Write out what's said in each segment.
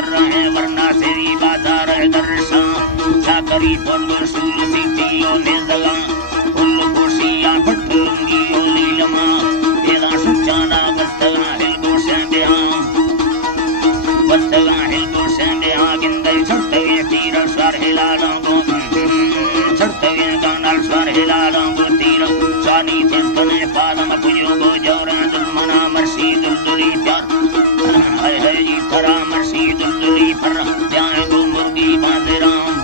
कर रहे वरना सेरी बाजार दर्शा साकरी फुल सूल सीटियों ने जला फुल खुशियां फटलूंगी ओली लमा तेरा सुचाना बस्तगा हिल गोशेंदे बस्तगा हिल गोशेंदे गिंदे छड़ते तीर स्वर हिलालांगो छड़ते गानल स्वर हिलालांगो तीर सानी थिसकने पालम पुजोगो जौरा दुलमना मर्सी दुलदुली प्यार हाय हाय जी थरा मर्सी दुलदुली पर जाएगो मुर्गी बांधराम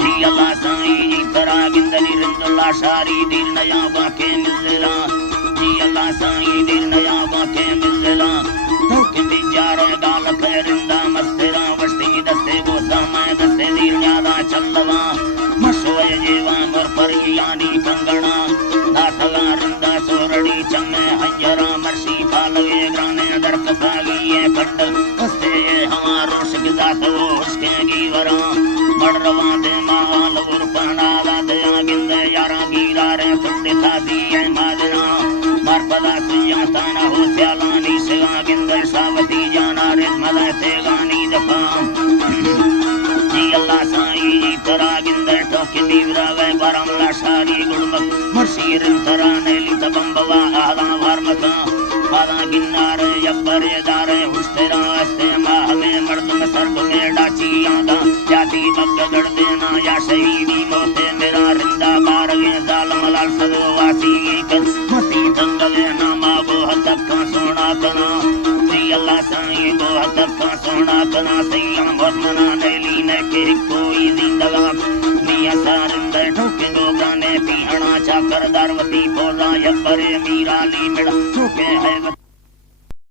जी अल्लाह साई जी थरा गिंदली रिंदुल्ला शारी दिल नया बाके मिलला जी अल्लाह साई दिल नया बाके मिलला तो कि बिचारे गाल खैरिंदा मस्तेरा वस्ती दस्ते गो समय दस्ते दिल न्यादा चलवा मसोए जीवा मोर पर यानी कंगना दासला रिंदा सोरड़ी चम्मे हंजरा मर्सी फालवे गाने दरक सागी ये कट हस्ते ये हमारो शिकजात वो उसके गीवरा मडरवा दे माल उर्पना दया गिंदे यारा गीरा रे कुंडे थादी ये मादना मरपदा सुया ताना हो स्यालानी सेवा गिंदे सावती जाना रे मदा ते गानी दफा जी अल्लाह साई जी तरा गिंदे टोकी दीवरा वे बरमला शारी गुड़मक मर्सीर तरा नेली तबंबवा आदा भरमका आदा गिन्नार यब्बरे दारे हुस्तेरा अस्ते माह में मर्दम सर्ब में डाची आदा जाती बग गड़ देना या शहीदी मोते मेरा रिंदा बारगे जालम लाल सदो वासी कर मसी दंगले नामा गो हतक्का सोना कना जी अल्लाह साई गो हतक्का सोना कना सैया मोहम्मना नेली ने के कोई जिंदगा मिया सारिंदे ठोके गो गाने पीहना चाकर दरवती पोला यब्बरे मीरा ली मिड़ा ठोके है